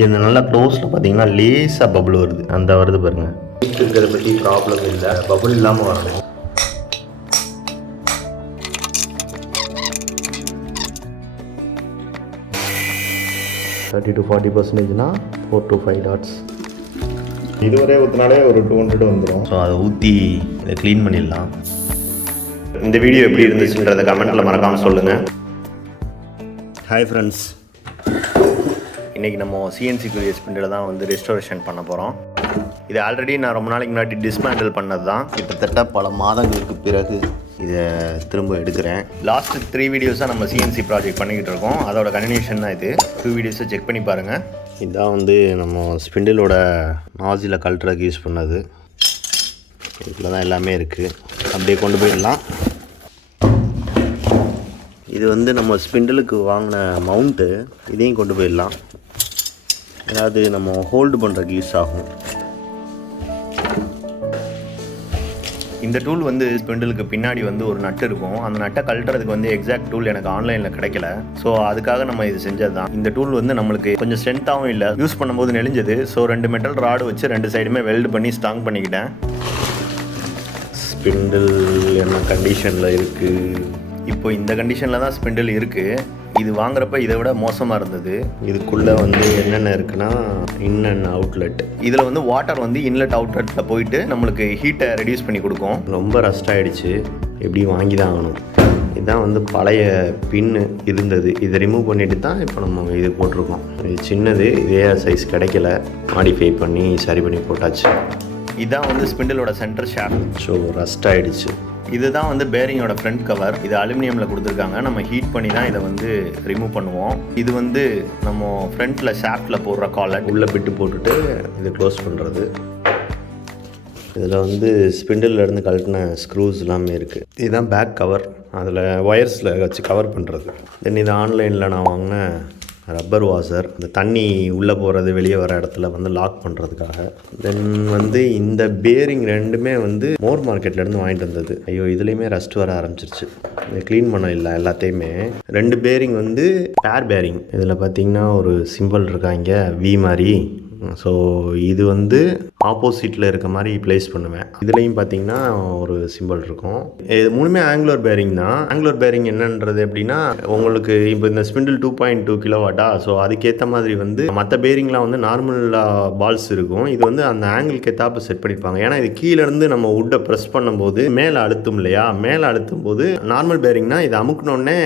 இங்கே இந்த நல்லா க்ளோஸில் பார்த்தீங்கன்னா லேசாக பபுள் வருது, அந்த வருது பாருங்கள். இருக்கிறத பற்றி ப்ராப்ளம் இல்லை, பபுள் இல்லாமல் வரணும். to 40%, 4 to 5 dots. இதுவரை ஊற்றினாலே ஒரு 200 வந்துடும். ஸோ அதை ஊற்றி இதை க்ளீன் பண்ணிடலாம். இந்த வீடியோ எப்படி இருந்துச்சுன்றதை கமெண்ட்டில் மறக்காமல் சொல்லுங்கள். ஹாய் ஃப்ரெண்ட்ஸ், இன்றைக்கி நம்ம சிஎன்சி குரியர் ஸ்பிண்டில் தான் வந்து ரெஸ்டோரேஷன் பண்ண போகிறோம். இது ஆல்ரெடி நான் ரொம்ப நாளைக்கு முன்னாடி டிஸ்மேண்டில் பண்ணது தான். கிட்டத்தட்ட பல மாதங்களுக்கு பிறகு இதை திரும்ப எடுக்கிறேன். லாஸ்ட் 3 வீடியோஸாக நம்ம சிஎன்சி ப்ராஜெக்ட் பண்ணிக்கிட்டு இருக்கோம். அதோட கண்டினியூஷன் தான் இது. 2 வீடியோஸை செக் பண்ணி பாருங்கள். இதுதான் வந்து நம்ம ஸ்பிண்டிலோட நாசில் கழட்டுறதுக்கு யூஸ் பண்ணது. இதில் தான் எல்லாமே இருக்குது. அப்படியே கொண்டு போயிடலாம். இது வந்து நம்ம ஸ்பிண்டிலுக்கு வாங்கின மவுண்ட்டு. இதையும் கொண்டு போயிடலாம். அதாவது நம்ம ஹோல்டு பண்ணுறதுக்கு யூஸ் ஆகும். இந்த டூல் வந்து ஸ்பிண்டிலுக்கு பின்னாடி வந்து ஒரு நட்டு இருக்கும். அந்த நட்டை கழட்டுறதுக்கு வந்து எக்ஸாக்ட் டூல் எனக்கு ஆன்லைனில் கிடைக்கல. ஸோ அதுக்காக நம்ம இது செஞ்சது தான். இந்த டூல் வந்து நம்மளுக்கு கொஞ்சம் ஸ்ட்ரென்த்தாகவும் இல்லை, யூஸ் பண்ணும்போது நெளிஞ்சது. ஸோ 2 மெட்டல் ராடு வச்சு 2 சைடுமே வெல்டு பண்ணி ஸ்ட்ராங் பண்ணிக்கிட்டேன். ஸ்பிண்டில் என்ன கண்டிஷனில் இருக்குது? இப்போ இந்த கண்டிஷனில் தான் ஸ்பிண்டில் இருக்குது. இது வாங்குறப்ப இதை விட மோசமாக இருந்தது. இதுக்குள்ளே வந்து என்னென்ன இருக்குன்னா, இன் அண்ட் அவுட்லெட். இதில் வந்து வாட்டர் வந்து இன்லெட் அவுட்லெட்டில் போயிட்டு நம்மளுக்கு ஹீட்டை ரெடியூஸ் பண்ணி கொடுக்கும். ரொம்ப ரஸ்ட் ஆகிடுச்சு, எப்படியும் வாங்கி தான் ஆகணும். இதுதான் வந்து பழைய பின்னு இருந்தது. இதை ரிமூவ் பண்ணிட்டு தான் இப்போ நம்ம இது போட்டிருக்கோம். இது சின்னது, இதே சைஸ் கிடைக்கல, மாடிஃபை பண்ணி சரி பண்ணி போட்டாச்சு. இதுதான் வந்து ஸ்பிண்டிலோட சென்டர் ஷாஃப்ட். ஸோ ரஸ்ட் ஆகிடுச்சு. இதுதான் வந்து பேரிங்கோட ஃப்ரண்ட் கவர். இது அலுமினியமில் கொடுத்துருக்காங்க. நம்ம ஹீட் பண்ணி தான் இதை வந்து ரிமூவ் பண்ணுவோம். இது வந்து நம்ம ஃப்ரண்ட்டில் ஷாஃப்டில் போடுற காலர் உள்ளே பிட்டு போட்டுட்டு இதை க்ளோஸ் பண்ணுறது. இதில் வந்து ஸ்பிண்டிலேருந்து கழட்டின ஸ்க்ரூஸ் எல்லாமே இருக்குது. இதுதான் பேக் கவர். அதில் ஒயர்ஸில் வச்சு கவர் பண்ணுறது. தென் இது ஆன்லைனில் நான் வாங்கின ரப்பர் வாஷர். இந்த தண்ணி உள்ளே போகிறது வெளியே வர இடத்துல வந்து லாக் பண்ணுறதுக்காக. தென் வந்து இந்த பேரிங் ரெண்டுமே வந்து மோர் மார்க்கெட்லேருந்து வாங்கிட்டு வந்தது. ஐயோ, இதுலேயுமே ரஸ்ட் வர ஆரம்பிச்சிருச்சு. இதை க்ளீன் பண்ண இல்லை எல்லாத்தையுமே. 2 பேரிங் வந்து பேர் பேரிங். இதில் பார்த்திங்கன்னா ஒரு சிம்பிள் இருக்காங்க, வி மாதிரி. ஸோ இது வந்து ஆப்போசிட்டில் இருக்க மாதிரி ப்ளேஸ் பண்ணுவேன். இதுலேயும் பார்த்தீங்கன்னா ஒரு சிம்பிள் இருக்கும். இது 3மே ஆங்குலர் பேரிங் தான். ஆங்குலர் பேரிங் என்னன்றது எப்படின்னா, உங்களுக்கு இப்போ இந்த ஸ்பிண்டில் 2.2 கிலோவாட்டா, ஸோ அதுக்கேற்ற மாதிரி வந்து மற்ற பேரிங்லாம் வந்து நார்மலாக பால்ஸ் இருக்கும். இது வந்து அந்த ஆங்கிளுக்கு ஏற்றாப்ப செட் பண்ணியிருப்பாங்க. ஏன்னா இது கீழேருந்து நம்ம வுட்டை ப்ரெஸ் பண்ணும்போது மேலே அழுத்தும் இல்லையா, மேலே அழுத்தும் போது நார்மல் பேரிங்னா இது அமுக்கினோடனே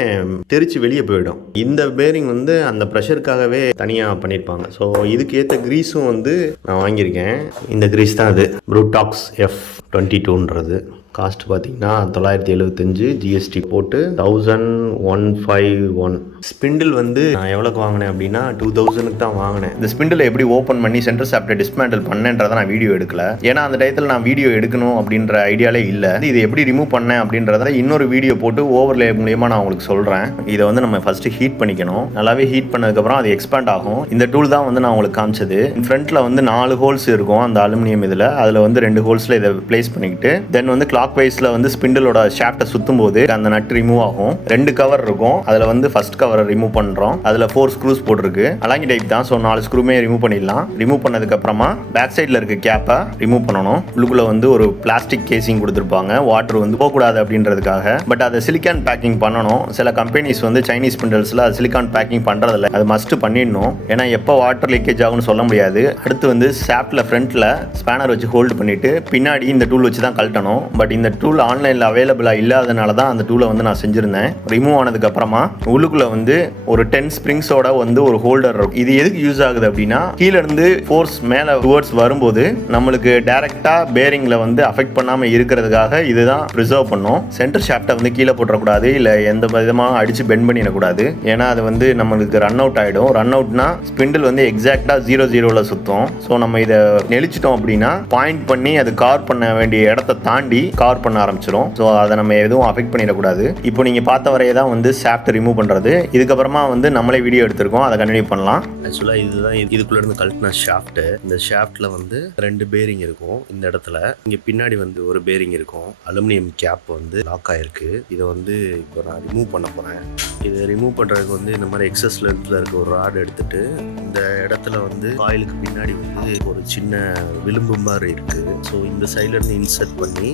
தெரிச்சு வெளியே போயிடும். இந்த பேரிங் வந்து அந்த ப்ரெஷருக்காகவே தனியாக பண்ணியிருப்பாங்க. ஸோ இதுக்கு ஏற்ற கிரீஸும் வந்து நான் வாங்கியிருக்கேன். இந்த கிரீஸ் தான் அது, ப்ரூடாக்ஸ் F22ன்றது. காஸ்ட் பார்த்தீங்கன்னா 975, ஜிஎஸ்டி போட்டு 1151. ஸ்பிண்டில் வந்து நான் எவ்வளோக்கு வாங்கினேன் அப்படின்னா 2000க்கு தான் வாங்கினேன். இந்த ஸ்பிண்டில் எப்படி ஓப்பன் பண்ணி சென்டர் ஷாஃப்ட்டை டிஸ்மேண்டில் பண்ணேன்றதை நான் வீடியோ எடுக்கல. ஏன்னா அந்த டயத்தில் நான் வீடியோ எடுக்கணும் அப்படின்ற ஐடியாலே இல்லை. இது எப்படி ரிமூவ் பண்ணேன் அப்படின்றத இன்னொரு வீடியோ போட்டு ஓவர்லே மூலியமாக நான் உங்களுக்கு சொல்கிறேன். இதை வந்து நம்ம ஃபஸ்ட்டு ஹீட் பண்ணிக்கணும். நல்லாவே ஹீட் பண்ணதுக்கப்புறம் அது எக்ஸ்பேண்ட் ஆகும். இந்த டூல் தான் வந்து நான் உங்களுக்கு காமிச்சது. ஃப்ரண்ட்டில் வந்து 4 ஹோல்ஸ் இருக்கும் அந்த அலுமினியம் இதில். அதில் வந்து 2 ஹோல்ஸில் இதை பிளேஸ் பண்ணிக்கிட்டு தென் வந்து கிளாக் வைஸில் வந்து ஸ்பிண்டிலோட ஷாஃப்ட்டை சுற்றும் போது அந்த நட் ரிமூவ் ஆகும். 2 கவர் இருக்கும். அதில் வந்து ஃபர்ஸ்ட் கவரை ரிமூவ் பண்ணுறோம். அதில் 4 ஸ்க்ரூஸ் போட்டிருக்கு. அலாங்கி டைப் தான். ஸோ 4 ஸ்க்ரூமே ரிமூவ் பண்ணிடலாம். ரிமூவ் பண்ணதுக்கு அப்புறமா பேக் சைடில் இருக்க கேப்பை ரிமூவ் பண்ணணும். உள்ளுக்குள்ள வந்து ஒரு பிளாஸ்டிக் கேசிங் கொடுத்துருப்பாங்க, வாட்டர் வந்து போகக்கூடாது அப்படின்றதுக்காக. பட் அதை சிலிக்கான் பேக்கிங் பண்ணணும். சில கம்பெனிஸ் வந்து சைனீஸ் ஸ்பிண்டல்ஸில் அது சிலிக்கான் பேக்கிங் பண்ணுறதில்ல. அது மஸ்ட் பண்ணிடணும். ஏன்னா எப்போ வாட்டர் லீக்கேஜ் ஆகும்னு சொல்ல முடியாது. அடுத்து வந்து ஷாஃப்ட்டில் ஃப்ரண்ட்டில் ஸ்பேனர் வச்சு ஹோல்டு பண்ணிட்டு பின்னாடி இந்த டூல் வச்சு தான் கழட்டணும். பட் இந்த டூல் ஆன்லைனில் அவைலபிளாக இல்லாதனால தான் அந்த டூலை வந்து நான் செஞ்சுருந்தேன். ரிமூவ் ஆனதுக்கு அப்புறமா உள்ளுக்குள்ள வந்து ஒரு 10 ஸ்ப்ரிங்ஸோட வந்து ஒரு ஹோல்டர் இருக்கும். இது எதுக்கு யூஸ் ஆகுது அப்படின்னா, கீழே இருந்து ஃபோர்ஸ் மேலே டுவர்ட்ஸ் வரும்போது நம்மளுக்கு டைரக்டா பேரிங்ல வந்து அஃபெக்ட் பண்ணாம இருக்கிறதுக்காக இதுதான் ப்ரிசர்வ் பண்ணும். சென்டர் ஷாஃப்ட்டை வந்து கீழே போட்டுறக்கூடாது, இல்லை எந்த விதமாக அடிச்சு பெண்ட் பண்ணிடக்கூடாது. ஏன்னா அது வந்து நம்மளுக்கு ரன் அவுட் ஆகிடும். ரன் அவுட்னா ஸ்பிண்டில் வந்து எக்ஸாக்டா 0-0ல சுற்றும். ஸோ நம்ம இதை நெளிச்சிட்டோம் அப்படின்னா பாயிண்ட் பண்ணி அது கார் பண்ண வேண்டிய இடத்த தாண்டி கவர் பண்ண ஆரம்பிச்சிடும். ஸோ அதை நம்ம எதுவும் அஃபெக்ட் பண்ணிடக்கூடாது. இப்போ நீங்கள் பார்த்த வரையே தான் வந்து ஷாஃப்ட் ரிமூவ் பண்ணுறது. இதுக்கப்புறமா வந்து நம்மளே வீடியோ எடுத்திருக்கோம், அதை கண்டினியூ பண்ணலாம். ஆக்சுவலாக இதுதான் இதுக்குள்ளேருந்து கழட்டின ஷாஃப்ட்டு. இந்த ஷாஃப்ட்டில் வந்து 2 பேரிங் இருக்கும் இந்த இடத்துல. இங்கே பின்னாடி வந்து ஒரு பேரிங் இருக்கும். அலுமினியம் கேப் வந்து லாக் ஆகிருக்கு. இதை வந்து இப்போ நான் ரிமூவ் பண்ண போகிறேன். இதை ரிமூவ் பண்ணுறதுக்கு வந்து இந்த மாதிரி எக்ஸஸ் லென்த்தில் இருக்க ஒரு ராட் எடுத்துட்டு இந்த இடத்துல வந்து காயிலுக்கு பின்னாடி வந்து ஒரு சின்ன விளிம்பு மாதிரி இருக்குது. ஸோ இந்த சைட்லேருந்து இன்சர்ட் பண்ணி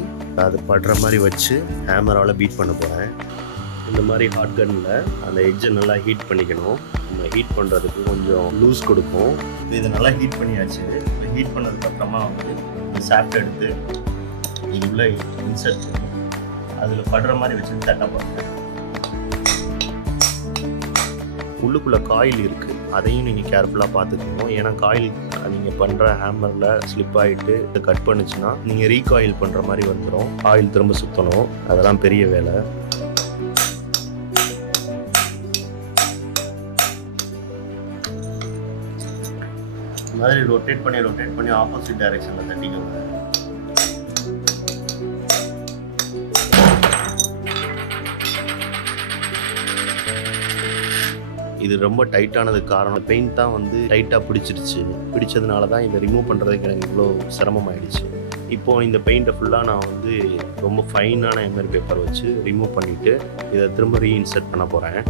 அது படுற மாதிரி வச்சு ஹேமரால் பீட் பண்ண போகிறேன். இந்த மாதிரி ஹாட் கன்னில் அந்த எட்ஜை நல்லா ஹீட் பண்ணிக்கணும். நம்ம ஹீட் பண்ணுறதுக்கு கொஞ்சம் லூஸ் கொடுக்கும். இது நல்லா ஹீட் பண்ணியாச்சு. இப்போ ஹீட் பண்ணதுக்கப்புறமா வந்து இந்த ஷாஃப்ட் எடுத்து இது உள்ள இன்சர்ட் பண்ணி அதில் படுற மாதிரி வச்சு தட்ட போகிறேன். உள்ளுக்குள்ளே காயில் இருக்குது, அதையும் நீங்கள் கேர்ஃபுல்லாக பார்த்துக்கணும். ஏன்னா காயில் நீங்கள் பண்ணுற ஹேமரில் ஸ்லிப் ஆகிட்டு இதை கட் பண்ணுச்சுன்னா நீங்கள் ரீகாயில் பண்ணுற மாதிரி வந்துடும். ஆயில் திரும்ப சுற்றணும், அதெல்லாம் பெரிய வேலை. இந்த மாதிரி ரொட்டேட் பண்ணி ஆப்போசிட் டைரெக்ஷனில் தட்டிக்கோங்க. இது ரொம்ப டைட்டானதுக்கு காரணம் பெயிண்ட் தான் வந்து டைட்டாக பிடிச்சதுனால தான் இதை ரிமூவ் பண்ணுறதுக்கு எனக்கு இவ்வளோ சிரமமாயிடுச்சு. இப்போது இந்த பெயிண்ட்டை ஃபுல்லாக நான் வந்து ரொம்ப ஃபைனான எம்ஆர் பேப்பர் வச்சு ரிமூவ் பண்ணிவிட்டு இதை திரும்ப ரீஇன்சர்ட் பண்ண போகிறேன்.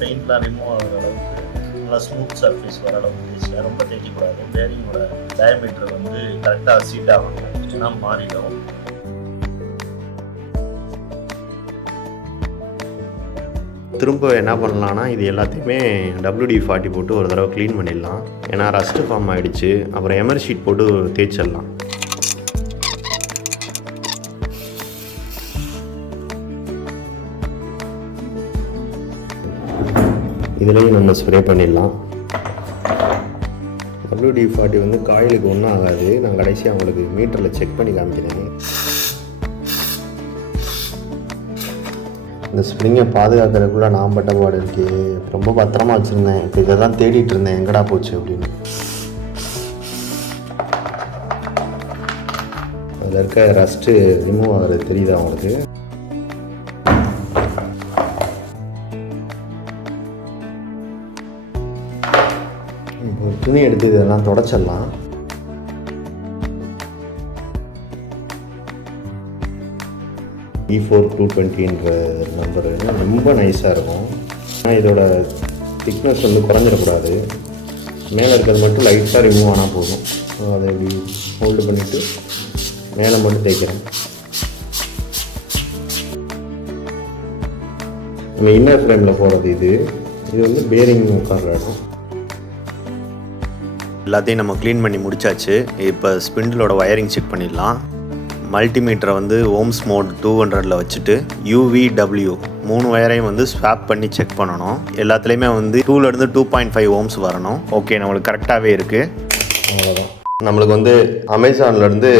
பெயிண்ட்லாம் ரிமூவ் ஆகிற அளவுக்கு நல்லா ஸ்மூத் சர்ஃபேஸ் வர அளவுக்கு ரொம்ப தேய்க்கக்கூடாது. பேரிங்கோட டயமீட்டர் வந்து கரெக்டாக சீட் ஆகணும், இல்லைன்னா மாறிடும். திரும்ப என்ன பண்ணலான்னா இது எல்லாத்தையுமே WD-40 போட்டு ஒரு தடவை க்ளீன் பண்ணிடலாம். ஏன்னா ரஸ்ட்டு ஃபார்ம் ஆகிடுச்சு. அப்புறம் எமர் ஷீட் போட்டு தேய்ச்சிடலாம். இதுலேயும் நம்ம ஸ்ப்ரே பண்ணிடலாம். WD-40 வந்து காயிலுக்கு ஒன்றும் ஆகாது. நான் கடைசியாக அவங்களுக்கு மீட்டரில் செக் பண்ணி காமிக்கிறேன். இந்த ஸ்ப்ரிங்கை பாதுகாக்கிறதுக்குள்ளே நான் பட்ட பாடு இருக்கு. ரொம்ப பத்திரமா வச்சுருந்தேன். இப்போ இதை தான் தேடிட்டு இருந்தேன், எங்கடா போச்சு அப்படின்னு. அதில் இருக்க ரஸ்ட்டு ரிமூவ் ஆகிறது தெரியுது அவங்களுக்கு. இப்போ துணி எடுத்து இதெல்லாம் தொடச்சிடலாம். E4220 நம்பரு ரொம்ப நைஸாக இருக்கும். ஆனால் இதோட திக்னஸ் வந்து குறைஞ்சிடக்கூடாது. மேலே இருக்கிறது மட்டும் லைட்டாக ரிமூவ் ஆனால் போதும். ஸோ அதை இப்படி ஹோல்டு பண்ணிவிட்டு மேலே மட்டும் தேய்க்கிறேன். நம்ம இன்னர் ஃப்ரேமில் போகிறது இது வந்து பேரிங் உட்கார்ற இடம். எல்லாத்தையும் நம்ம க்ளீன் பண்ணி முடிச்சாச்சு. இப்போ ஸ்பிண்டிலோட வயரிங் செக் பண்ணிடலாம். மல்டிமீட்டரை வந்து ஓம்ஸ் மோட் 200 வச்சுட்டு UVW 3 வயரையும் வந்து ஸ்வாப் பண்ணி செக் பண்ணணும். எல்லாத்துலேயுமே வந்து 2லேருந்து 2.5 ஓம்ஸ் வரணும். ஓகே, நம்மளுக்கு கரெக்டாகவே இருக்குது. அவ்வளோதான். நம்மளுக்கு வந்து அமேசான்லேருந்து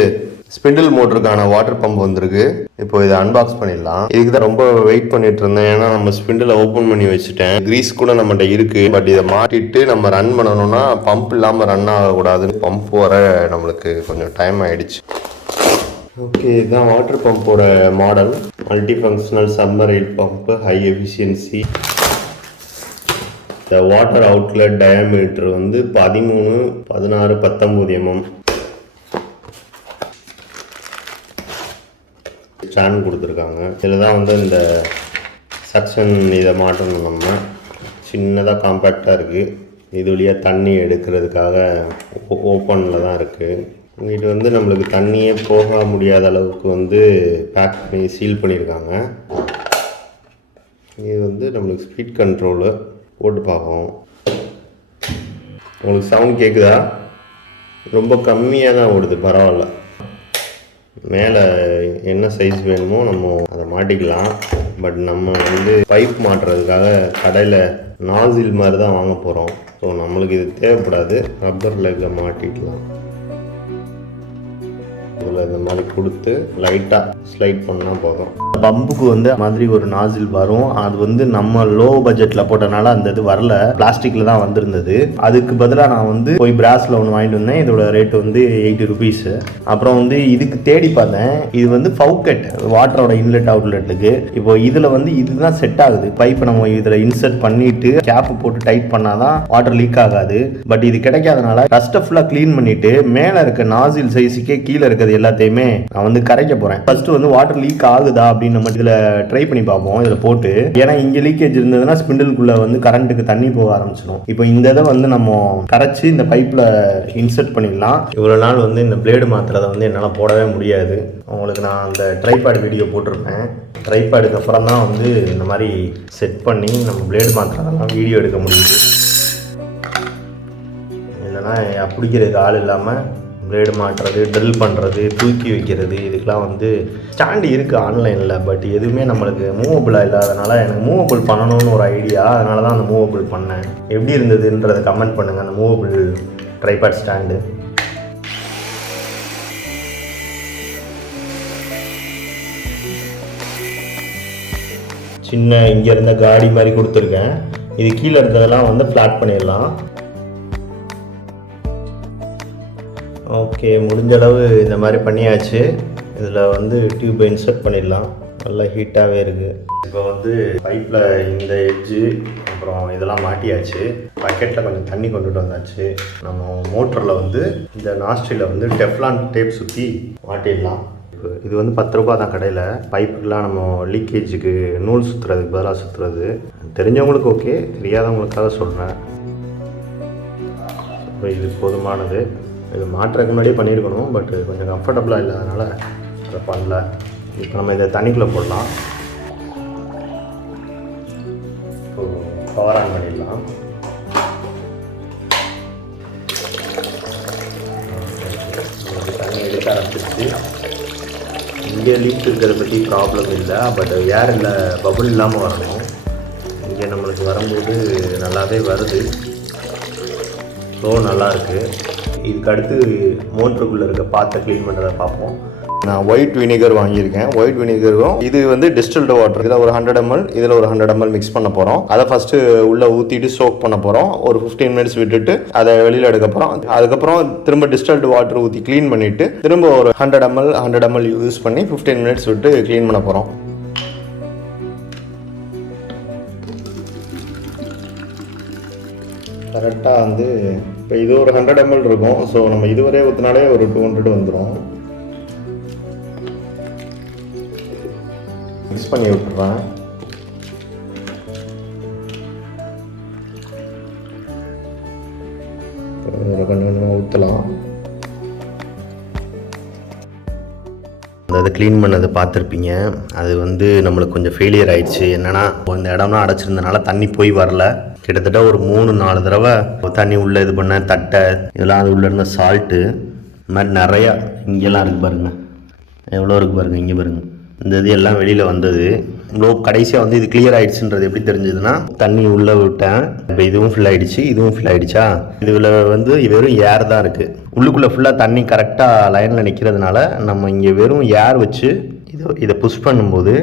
ஸ்பிண்டில் மோட்டருக்கான வாட்டர் பம்ப் வந்திருக்கு. இப்போ இதை அன்பாக்ஸ் பண்ணிடலாம். இதுக்கு தான் ரொம்ப வெயிட் பண்ணிட்டு இருந்தேன். ஏன்னா நம்ம ஸ்பிண்டில் ஓப்பன் பண்ணி வச்சுட்டேன். கிரீஸ் கூட நம்மகிட்ட இருக்குது. பட் இதை மாட்டிட்டு நம்ம ரன் பண்ணணும்னா பம்ப் இல்லாமல் ரன் ஆகக்கூடாது. பம்ப் வர நம்மளுக்கு கொஞ்சம் டைம் ஆகிடுச்சு. ஓகே, இதுதான் வாட்டர் பம்போட மாடல். Multi functional submarine pump, high efficiency. இந்த வாட்டர் அவுட்லெட் டயாமீட்டர் வந்து 13, 16, 19 mm. ஸ்டாண்ட் கொடுத்துருக்காங்க. இதில் தான் வந்து இந்த சக்ஷன் இதை மாட்டணும். நம்ம சின்னதாக காம்பேக்டாக இருக்குது. இது வழியாக தண்ணி எடுக்கிறதுக்காக ஓப்பனில் தான் இருக்குது. இது வந்து நம்மளுக்கு தண்ணியே போக முடியாத அளவுக்கு வந்து பேக் பண்ணி சீல் பண்ணியிருக்காங்க. இது வந்து நம்மளுக்கு ஸ்பீட் கண்ட்ரோலு போட்டு பார்ப்போம். உங்களுக்கு சவுண்ட் கேட்குதா? ரொம்ப கம்மியாக தான் ஓடுது, பரவாயில்ல. மேலே என்ன சைஸ் வேணுமோ நம்ம அதை மாட்டிக்கலாம். பட் நம்ம வந்து பைப் மாட்டுறதுக்காக கடையில் நாசில் மாதிரி தான் வாங்க போகிறோம். ஸோ நம்மளுக்கு இது தேவைப்படாது. ரப்பர் லெக்கில் மாட்டிக்கலாம். இதில் இதில் இந்த மாதிரி கொடுத்து லைட்டாக ஸ்லைட் பண்ணால் போதும். பம்புக்கு வந்து மாதிரி ஒரு நாசில் வரும். அது வந்து நம்ம லோ பட்ஜெட்டில் போட்டனால அந்த இது வரல, பிளாஸ்டிக்கில் தான் வந்திருந்தது. அதுக்கு பதிலாக நான் வந்து போய் பிராஸில் ஒன்று வாங்கிட்டு வந்தேன். இதோட ரேட் வந்து 80 rupees. அப்புறம் வந்து இதுக்கு தேடி பார்த்தேன். இது வந்து ஃபவுக்கெட் வாட்டரோட இன்லெட் அவுட்லெட்டுக்கு. இப்போ இதில் வந்து இதுதான் செட் ஆகுது. பைப் நம்ம இதில் இன்சர்ட் பண்ணிட்டு கேப் போட்டு டைட் பண்ணாதான் வாட்டர் லீக் ஆகாது. பட் இது கிடைக்காதனால டஸ்ட்டை ஃபுல்லாக க்ளீன் பண்ணிட்டு மேலே இருக்க நாசில் சைஸுக்கே கீழே இருக்கிறது எல்லாத்தையுமே நான் வந்து கரைக்க போகிறேன். ஃபர்ஸ்ட் வந்து வாட்டர் லீக் ஆகுதா அப்படின்னு நம்ம இதில் ட்ரை பண்ணி பார்ப்போம். இதில் போட்டு, ஏன்னா இங்கே லீக்கேஜ் இருந்ததுன்னா ஸ்பிண்டிலுக்குள்ளே வந்து கரண்ட்டுக்கு தண்ணி போக ஆரம்பிச்சிடும். இப்போ இந்த இதை வந்து நம்ம கரைச்சி இந்த பைப்பில் இன்சர்ட் பண்ணிடலாம். இவ்வளோ நாள் வந்து இந்த பிளேடு மாற்றுறதை வந்து என்னால் போடவே முடியாது. உங்களுக்கு நான் அந்த ட்ரைபேட் வீடியோ போட்டிருப்பேன். ட்ரைபேடுக்கு அப்புறம் தான் வந்து இந்த மாதிரி செட் பண்ணி நம்ம பிளேடு மாற்றுறதெல்லாம் வீடியோ எடுக்க முடியுது. இல்லைன்னா பிடிக்கிறதுக்கு ஆள் இல்லாமல் பிளேடு மாட்டுறது, ட்ரில் பண்ணுறது, தூக்கி வைக்கிறது, இதுக்கெலாம் வந்து ஸ்டாண்டு இருக்குது ஆன்லைனில். பட் எதுவுமே நம்மளுக்கு மூவபிளாக இல்லாதனால எனக்கு மூவபிள் பண்ணணும்னு ஒரு ஐடியா. அதனால தான் அந்த மூவபிள் பண்ணேன். எப்படி இருந்ததுன்றதை கமெண்ட் பண்ணுங்கள். அந்த மூவபிள் ட்ரைபாட் ஸ்டாண்டு சின்ன இங்கே இருந்த காடி மாதிரி கொடுத்துருக்கேன். இது கீழே இருந்ததெல்லாம் வந்து ஃப்ளாட் பண்ணிடலாம். ஓகே, முடிஞ்ச அளவு இந்த மாதிரி பண்ணியாச்சு. இதில் வந்து டியூப்பை இன்சர்ட் பண்ணிடலாம். நல்லா ஹீட்டாகவே இருக்குது. இப்போ வந்து பைப்பில் இந்த எட்ஜு அப்புறம் இதெல்லாம் மாட்டியாச்சு. பக்கெட்டில் கொஞ்சம் தண்ணி கொண்டுட்டு வந்தாச்சு. நம்ம மோட்டரில் வந்து இந்த நாஸ்ட்ரியில் வந்து டெஃப்லான் டேப் சுற்றி மாட்டிடலாம். இது வந்து 10 ரூபா தான் கடையில். பைப்புக்கெலாம் நம்ம லீக்கேஜுக்கு நூல் சுற்றுறதுக்கு பதிலாக சுற்றுறது. தெரிஞ்சவங்களுக்கு ஓகே, தெரியாதவங்களுக்காக சொல்கிறேன். இப்போ இது போதுமானது. இது மாட்டுறதுக்கு முன்னாடியே பண்ணியிருக்கணும், பட் கொஞ்சம் கம்ஃபர்டபுளாக இல்லாதனால அதை பண்ணல. இப்போ நம்ம இதை தண்ணிக்குள்ளே போடலாம். இப்போ பவர் ஆன் பண்ணிடலாம். தண்ணி எடுக்க ஆரம்பிச்சிருச்சு. இங்கே லீக் இருக்கிறத பற்றி ப்ராப்ளம் இல்லை, பட் ஏர் இல்லை, பபுள் இல்லாமல் வரணும். இங்கே நம்மளுக்கு வரும்போது நல்லாவே வருது. ஸோ நல்லாயிருக்கு. இதுக்கு அடுத்து மோட்டருக்குள்ளே இருக்க பாத்தை க்ளீன் பண்ணுறதை பார்ப்போம். நான் ஒயிட் வினிகர் வாங்கியிருக்கேன். ஒயிட் வினிகரும் இது வந்து டிஸ்டில்டு வாட்டர். இதில் ஒரு 100 ml, இதில் ஒரு 100 ml மிக்ஸ் பண்ண போகிறோம். அதை ஃபஸ்ட்டு உள்ளே ஊற்றிட்டு சோக் பண்ண போகிறோம். ஒரு 15 minutes விட்டுட்டு அதை வெளியில் எடுக்க போகிறோம். அதுக்கப்புறம் திரும்ப டிஸ்டில்டு வாட்டர் ஊற்றி க்ளீன் பண்ணிவிட்டு திரும்ப ஒரு 100 ml யூஸ் பண்ணி 15 minutes விட்டு க்ளீன் பண்ண போகிறோம். கரெக்டாக வந்து இப்போ இது ஒரு 100 ml இருக்கும். ஸோ நம்ம இதுவரை ஊற்றினாலே ஒரு 200 வந்துடும். மிக்ஸ் பண்ணி விட்டுறேன். கொஞ்சம் கொஞ்சமாக ஊற்றலாம். அதை க்ளீன் பண்ணதை பார்த்துருப்பீங்க. அது வந்து நம்மளுக்கு கொஞ்சம் ஃபெயிலியர் ஆயிடுச்சு. என்னென்னா இந்த இடம்லாம் அடைச்சிருந்தனால தண்ணி போய் வரல. கிட்டத்தட்ட ஒரு 3-4 தடவை தண்ணி உள்ளே இது பண்ண தட்டை இதெல்லாம் அது உள்ளே இருந்த சால்ட்டு இந்த மாதிரி நிறையா இங்கெல்லாம் இருக்குது பாருங்கள். எவ்வளோ இருக்குது பாருங்கள். இங்கே பாருங்கள். இந்த இது எல்லாம் வெளியில் வந்தது. இவ்வளோ கடைசியாக வந்து இது கிளியர் ஆகிடுச்சுன்றது எப்படி தெரிஞ்சதுன்னா, தண்ணி உள்ளே விட்டேன். இப்போ இதுவும் ஃபில் ஆகிடுச்சு, இதுவும் ஃபில் ஆகிடுச்சா. இதில் வந்து வெறும் ஏர் தான் இருக்குது. உள்ளுக்குள்ளே ஃபுல்லாக தண்ணி கரெக்டாக லைனில் நிற்கிறதுனால நம்ம இங்கே வெறும் ஏர் வச்சு இதை புஷ் பண்ணும்போது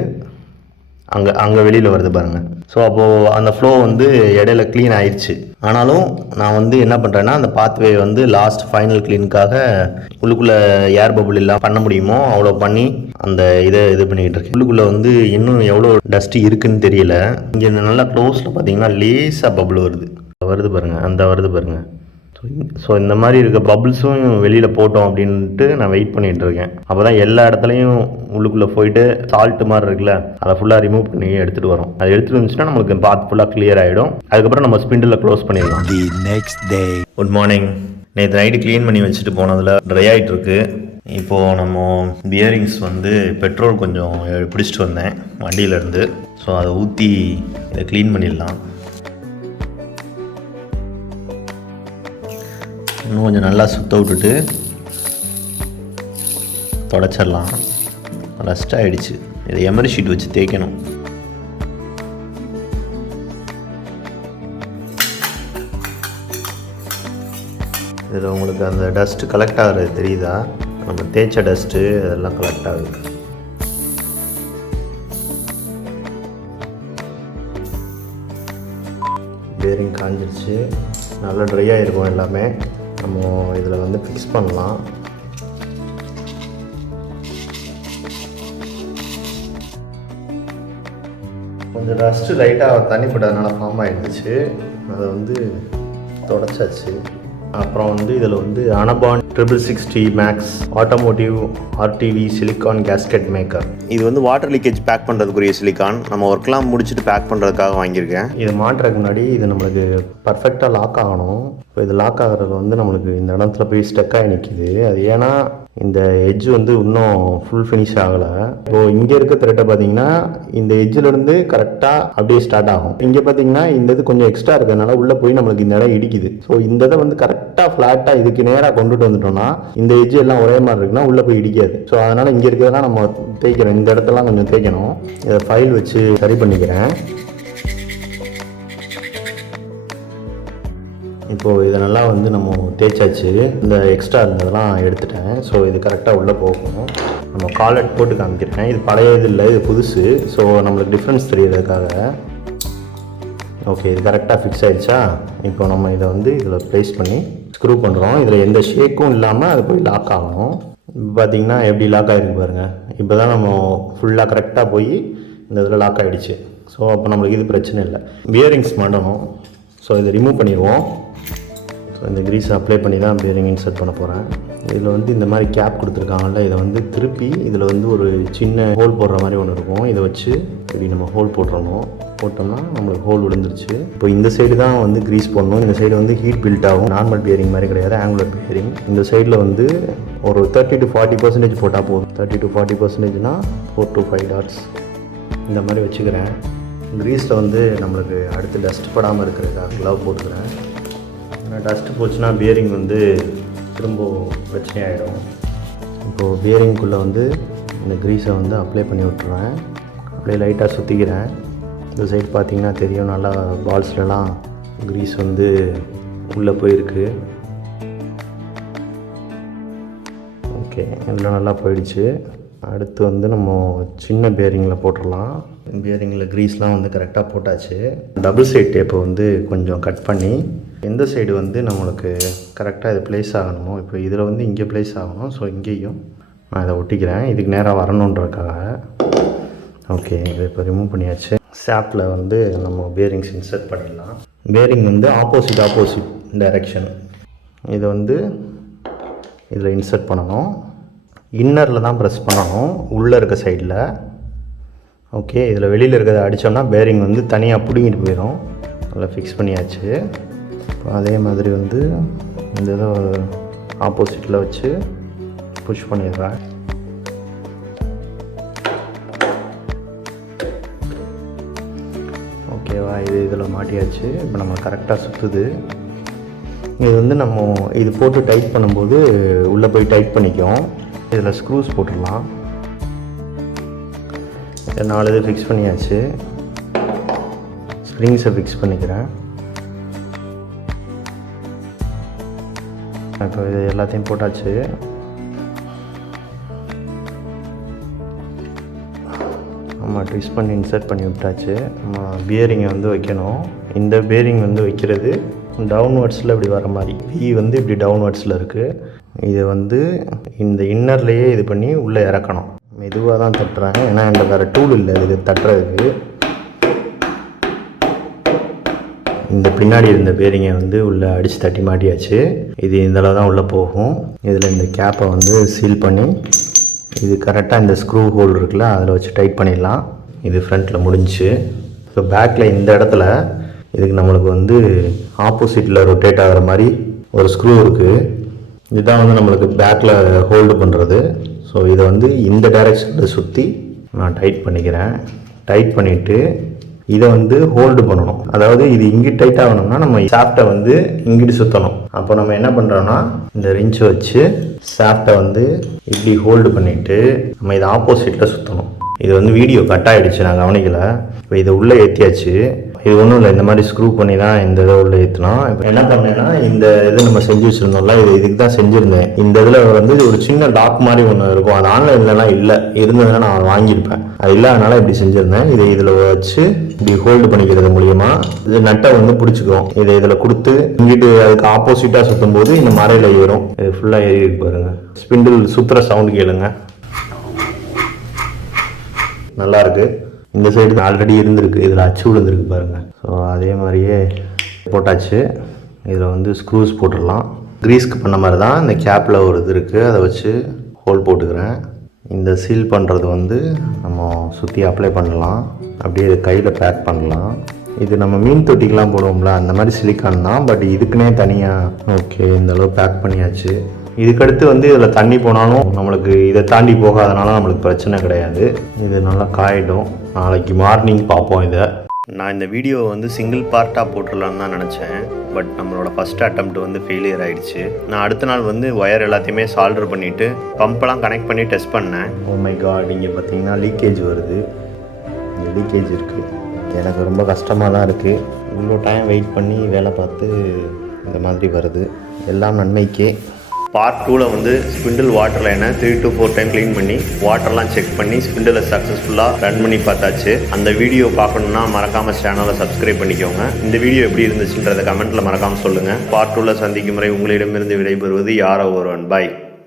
அங்கே வெளியில் வருது பாருங்கள். ஸோ அப்போது அந்த ஃப்ளோ வந்து இடையில க்ளீன் ஆயிடுச்சு. ஆனாலும் நான் வந்து என்ன பண்ணுறேன்னா, அந்த பாத்வே வந்து லாஸ்ட் ஃபைனல் க்ளீனுக்காக உள்ளுக்குள்ளே ஏர் பபுள் எல்லாம் பண்ண முடியுமோ அவ்வளோ பண்ணி அந்த இது பண்ணிக்கிட்டு இருக்கேன். உள்ளுக்குள்ளே வந்து இன்னும் எவ்வளோ டஸ்ட்டு இருக்குதுன்னு தெரியல. இங்கே நல்லா க்ளோஸில் பார்த்தீங்கன்னா லேசாக பபுள் வருது பாருங்கள். அந்த வருது பாருங்கள். ஸோ இந்த மாதிரி இருக்க பபுள்ஸும் வெளியில் போட்டோம் அப்படின்ட்டு நான் வெயிட் பண்ணிகிட்டு இருக்கேன். அப்போ தான் எல்லா இடத்துலையும் உள்ளுக்குள்ளே போயிட்டு சால்ட்டு மாதிரி இருக்குல்ல, அதை ஃபுல்லாக ரிமூவ் பண்ணி எடுத்துகிட்டு வரோம். அது எடுத்துகிட்டு வந்துச்சுன்னா நம்மளுக்கு பாத் ஃபுல்லாக கிளியர் ஆகிடும். அதுக்கப்புறம் நம்ம ஸ்பிண்டில் க்ளோஸ் பண்ணிடலாம். The next day. Good morning. நேற்று நைட்டு க்ளீன் பண்ணி வச்சுட்டு போனதில் ட்ரை ஆகிட்டுருக்கு. இப்போது நம்ம பியரிங்ஸ் வந்து பெட்ரோல் கொஞ்சம் பிடிச்சிட்டு வந்தேன் வண்டியிலேருந்து. ஸோ அதை ஊற்றி இதை க்ளீன் பண்ணிடலாம். இன்னும் கொஞ்சம் நல்லா சுத்த விட்டுட்டு தொடச்சிடலாம். ரஸ்ட் ஆகிடுச்சு. இதை எமரி ஷீட் வச்சு தேய்க்கணும். இதில் உங்களுக்கு அந்த டஸ்ட்டு கலெக்ட் ஆகிறது தெரியுதா? நம்ம தேய்ச்ச டஸ்ட்டு அதெல்லாம் கலெக்ட் ஆகுது. பேரிங் காஞ்சிருச்சு, நல்லா ட்ரை ஆகிருக்கும் எல்லாமே. நம்ம இதில் வந்து ஃபிக்ஸ் பண்ணலாம். கொஞ்சம் டஸ்ட்டு லைட்டாக தண்ணிப்பட்டதுனால ஃபார்ம் ஆகிடுச்சு, அதை வந்து தொடச்சாச்சு. அப்புறம் வந்து இதில் வந்து அனபான் 660 maths automotive ஆர்டிவி silicon gasket maker. இது வந்து வாட்டர் லீக்கேஜ் பேக் பண்ணுறதுக்குரிய சிலிக்கான். நம்ம ஒர்க்லாம் முடிச்சுட்டு பேக் பண்ணுறதுக்காக வாங்கியிருக்கேன். இது மாட்டுறதுக்கு முன்னாடி இது நம்மளுக்கு பர்ஃபெக்டாக லாக் ஆகணும். இப்போ இது லாக் ஆகிறது வந்து நம்மளுக்கு இந்த இடத்துல போய் ஸ்டக் ஆகி நிற்கிது. அது ஏன்னா இந்த எட்ஜ் வந்து இன்னும் ஃபுல் ஃபினிஷ் ஆகலை. இப்போது இங்கே இருக்க த்ரெட்டை பார்த்தீங்கன்னா இந்த எட்ஜிலேருந்து கரெக்டாக அப்படியே ஸ்டார்ட் ஆகும். இங்கே பார்த்தீங்கன்னா இந்த இது கொஞ்சம் எக்ஸ்ட்ரா இருக்கிறதுனால உள்ளே போய் நம்மளுக்கு இந்த இடம் இடிக்குது. ஸோ இந்த இதை வந்து கரெக்டாக ஃப்ளாட்டாக இதுக்கு நேராக கொண்டுட்டு வந்துட்டோம்னா இந்த எட்ஜ் எல்லாம் ஒரே மாதிரி இருக்குன்னா உள்ளே போய் இடிக்காது. ஸோ அதனால் இங்கே இருக்கிறதெல்லாம் நம்ம தேய்க்கிறோம், இந்த இடத்தெல்லாம் கொஞ்சம் தேய்க்கணும். இதை ஃபைல் வச்சு சரி பண்ணிக்கிறேன். இப்போது இதை நல்லா வந்து நம்ம தேய்ச்சாச்சு. இந்த எக்ஸ்ட்ரா இருந்ததெல்லாம் எடுத்துட்டேன். ஸோ இது கரெக்டாக உள்ளே போகும். நம்ம காலட் போட்டு காமிக்கிறேன். இது பழைய இது இல்லை, இது புதுசு. ஸோ நம்மளுக்கு டிஃப்ரென்ஸ் தெரியறதுக்காக. ஓகே, இது கரெக்டாக ஃபிக்ஸ் ஆகிடுச்சா? இப்போ நம்ம இதை வந்து இதில் ப்ளேஸ் பண்ணி ஸ்க்ரூ பண்ணுறோம். இதில் எந்த ஷேக்கும் இல்லாமல் அது போய் லாக் ஆகணும். இப்போ பார்த்தீங்கன்னா எப்படி லாக் ஆகிருக்கு பாருங்கள். இப்போ தான் நம்ம ஃபுல்லாக கரெக்டாக போய் இந்த இதில் லாக் ஆகிடுச்சு. ஸோ அப்போ நம்மளுக்கு இது பிரச்சனை இல்லை. பியரிங்ஸ் மாட்டணும். ஸோ இதை ரிமூவ் பண்ணிடுவோம். ஸோ இந்த க்ரீஸை அப்ளை பண்ணி தான் பியரிங் இன்சர்ட் பண்ண போகிறேன். இதில் வந்து இந்த மாதிரி கேப் கொடுத்துருக்காங்கல்ல, இதை வந்து திருப்பி இதில் வந்து ஒரு சின்ன ஹோல் போடுற மாதிரி ஒன்று இருக்கும். இதை வச்சு இப்படி நம்ம ஹோல் போட்டுறணும். போட்டோம்னா நம்மளுக்கு ஹோல் விழுந்துருச்சு. இப்போ இந்த சைடு தான் வந்து க்ரீஸ் போடணும். இந்த சைடு வந்து ஹீட் பில்ட் ஆகும். நார்மல் பியரிங் மாதிரி கிடையாது, ஆங்குலர் பியரிங். இந்த சைடில் வந்து ஒரு 30 to 40% போட்டால் போதும். 30 to 40%னா 4 to 5 டாட்ஸ் இந்த மாதிரி வச்சுக்கிறேன். க்ரீஸில் வந்து நம்மளுக்கு அடுத்து டஸ்ட் படாமல் இருக்கிறதுக்காக க்ளவ் போட்டுக்கிறேன். ஏன்னா டஸ்ட்டு போச்சுன்னா பியரிங் வந்து திரும்ப பிரச்சனையாகிடும். இப்போது பியரிங்குள்ளே வந்து இந்த க்ரீஸை வந்து அப்ளை பண்ணி விட்டுருவேன். அப்படியே லைட்டாக சுற்றிக்கிறேன். இந்த சைடு பார்த்திங்கன்னா தெரியும், நல்லா பால்ஸ்லலாம் க்ரீஸ் வந்து உள்ளே போயிருக்கு. ஓகே, இதில் நல்லா போயிடுச்சு. அடுத்து வந்து நம்ம சின்ன பியரிங்கில் போட்டுடலாம். பியரிங்கில் க்ரீஸ்லாம் வந்து கரெக்டாக போட்டாச்சு. டபுள் சைட் டேப்பை வந்து கொஞ்சம் கட் பண்ணி எந்த சைடு வந்து நம்மளுக்கு கரெக்டாக இது ப்ளேஸ் ஆகணுமோ, இப்போ இதில் வந்து இங்கே ப்ளேஸ் ஆகணும். ஸோ இங்கேயும் நான் இதை ஒட்டிக்கிறேன். இதுக்கு நேராக வரணுன்றதுக்காக. ஓகே, இதை இப்போ ரிமூவ் பண்ணியாச்சு. ஷாஃப்டில் வந்து நம்ம பியரிங்ஸ் இன்சர்ட் பண்ணிடலாம். பியரிங் வந்து ஆப்போசிட் டைரெக்ஷன். இதை வந்து இதில் இன்சர்ட் பண்ணணும். இன்னரில் தான் ப்ரெஸ் பண்ணணும், உள்ளே இருக்க சைடில். ஓகே, இதில் வெளியில் இருக்கிறத அடித்தோம்னா பேரிங் வந்து தனியாக பிடுங்கிட்டு போயிடும். நல்லா ஃபிக்ஸ் பண்ணியாச்சு. இப்போ அதே மாதிரி வந்து இந்த இதை ஆப்போசிட்டில் வச்சு புஷ் பண்ணிடுறேன். ஓகேவா, இது இதில் மாட்டியாச்சு. இப்போ நம்ம கரெக்டாக சுற்றுது. இது வந்து நம்ம இது போட்டு டைட் பண்ணும்போது உள்ளே போய் டைட் பண்ணிக்கும். இதில் ஸ்க்ரூஸ் போட்டுடலாம். 4 இது ஃபிக்ஸ் பண்ணியாச்சு. ஸ்ப்ரிங்ஸை ஃபிக்ஸ் பண்ணிக்கிறேன். இப்போ இது எல்லாத்தையும் போட்டாச்சு. நம்ம ட்விஸ்ட் பண்ணி இன்சர்ட் பண்ணி விட்டாச்சு. நம்ம பியரிங்கை வந்து வைக்கணும். இந்த பியரிங் வந்து வைக்கிறது டவுன்வர்ட்ஸில் இப்படி வர மாதிரி. வி வந்து இப்படி டவுன்வர்ட்ஸில் இருக்குது. இதை வந்து இந்த இன்னர்லேயே இது பண்ணி உள்ளே இறக்கணும். மெதுவாக தான் தட்டுறாங்க, ஏன்னா என்கிட்ட வேறு டூல் இல்லை இது தட்டுறதுக்கு. இந்த பின்னாடி இருந்த பேரிங்கை வந்து உள்ளே அடித்து தட்டி மாட்டியாச்சு. இது இந்தளவு தான் உள்ளே போகும். இதில் இந்த கேப்பை வந்து சீல் பண்ணி இது கரெக்டாக இந்த ஸ்க்ரூ ஹோல் இருக்குல்ல, அதில் வச்சு டைட் பண்ணிடலாம். இது ஃப்ரண்ட்டில் முடிஞ்சிச்சு. ஸோ பேக்கில் இந்த இடத்துல இதுக்கு நம்மளுக்கு வந்து ஆப்போசிட்டில் ரொட்டேட் ஆகிற மாதிரி ஒரு ஸ்க்ரூ இருக்குது. இதுதான் வந்து நம்மளுக்கு பேக்கில் ஹோல்டு பண்ணுறது. ஸோ இதை வந்து இந்த டைரெக்ஷனில் சுற்றி நான் டைட் பண்ணிக்கிறேன். டைட் பண்ணிவிட்டு இதை வந்து ஹோல்டு பண்ணணும். அதாவது இது இங்கிட்டு டைட் ஆகணும்னா நம்ம ஷாஃப்டை வந்து இங்கிட்டு சுற்றணும். அப்போ நம்ம என்ன பண்ணுறோன்னா இந்த ரிஞ்சை வச்சு ஷாஃப்டை வந்து இப்படி ஹோல்டு பண்ணிவிட்டு நம்ம இதை ஆப்போசிட்டில் சுற்றணும். இது வந்து வீடியோ கட் ஆகிடுச்சு, நான் கவனிக்கலை. இப்போ இதை உள்ளே ஏற்றியாச்சு. இது ஒன்றும் இல்லை, இந்த மாதிரி ஸ்க்ரூ பண்ணி தான் இந்த இதை உள்ள ஏற்றலாம். இப்போ என்ன பண்ணேன்னா இந்த இது நம்ம செஞ்சு வச்சுருந்தோம்ல, இதுக்கு தான் செஞ்சுருந்தேன். இந்த இதில் வந்து ஒரு சின்ன லாக் மாதிரி ஒன்று இருக்கும், அது ஆன்லைன்லலாம் இல்லை, இருந்ததுன்னா நான் வாங்கியிருப்பேன். அது இல்லாதனால இப்படி செஞ்சுருந்தேன். இதை இதில் வச்சு இப்படி ஹோல்டு பண்ணிக்கிறது மூலியமா இது நட்டை வந்து பிடிச்சிக்கும். இதை இதில் கொடுத்து இங்கிட்டு அதுக்கு ஆப்போசிட்டாக சுற்றும் போது இந்த மறையில் ஏறும். இது ஃபுல்லாக ஏறி இருக்கு பாருங்க. ஸ்பிண்டில் சுற்றுற சவுண்டு கேளுங்க, நல்லா இருக்கு. இந்த சைடு ஆல்ரெடி இருந்திருக்கு, இதில் அச்சு விழுந்திருக்கு பாருங்க. ஸோ அதே மாதிரியே போட்டாச்சு. இதில் வந்து ஸ்க்ரூஸ் போட்டுடலாம். க்ரீஸ்க்கு பண்ண மாதிரி தான் இந்த கேப்பில் ஒரு இது இருக்குது, அதை வச்சு ஹோல் போட்டுக்கிறேன். இந்த சீல் பண்ணுறது வந்து நம்ம சுற்றி அப்ளை பண்ணலாம், அப்படியே இது கையில் பேக் பண்ணலாம். இது நம்ம மீன் தொட்டிக்கெலாம் போடுவோம்ல அந்த மாதிரி சிலிக்கான் தான், பட் இதுக்குன்னே தனியாக. ஓகே, இந்த அளவு பேக் பண்ணியாச்சு. இதுக்கடுத்து வந்து இதில் தண்ணி போனாலும் நம்மளுக்கு இதை தாண்டி போகாதனால நம்மளுக்கு பிரச்சனை கிடையாது. இது நல்லா காயிடும். நாளைக்கு மார்னிங் பார்ப்போம் இதை. நான் இந்த வீடியோவை வந்து சிங்கிள் பார்ட்டாக போட்டுடலான்னு தான் நினச்சேன், பட் நம்மளோட ஃபஸ்ட் அட்டெம்ப்ட் வந்து ஃபெயிலியர் ஆகிடுச்சு. நான் அடுத்த நாள் வந்து ஒயர் எல்லாத்தையுமே சால்டர் பண்ணிவிட்டு பம்பெல்லாம் கனெக்ட் பண்ணி டெஸ்ட் பண்ணேன். ஓ மை காட், இங்கே பார்த்தீங்கன்னா லீக்கேஜ் வருது. இங்கே லீக்கேஜ் இருக்குது. எனக்கு ரொம்ப கஷ்டமாக தான் இருக்குது. இவ்வளோ டைம் வெயிட் பண்ணி வேலை பார்த்து இந்த மாதிரி வருது. எல்லாம் நன்மைக்கே. பார்ட் 2ல் வந்து ஸ்பிண்டில் வாட்டர் லைனை 3 to 4 டைம் க்ளீன் பண்ணி வாட்டர்லாம் செக் பண்ணி ஸ்பிண்டிலை சக்ஸஸ்ஃபுல்லாக ரன் பண்ணி பார்த்தாச்சு. அந்த வீடியோ பார்க்கணுன்னா மறக்காமல் சேனலை சப்ஸ்கிரைப் பண்ணிக்கோங்க. இந்த வீடியோ எப்படி இருந்துச்சுன்றதை கமெண்ட்டில் மறக்காமல் சொல்லுங்கள். பார்ட் 2ல் சந்திக்கும் முறை உங்களிடமிருந்து விடைபெறுவது யாரோ ஒருவன். பை.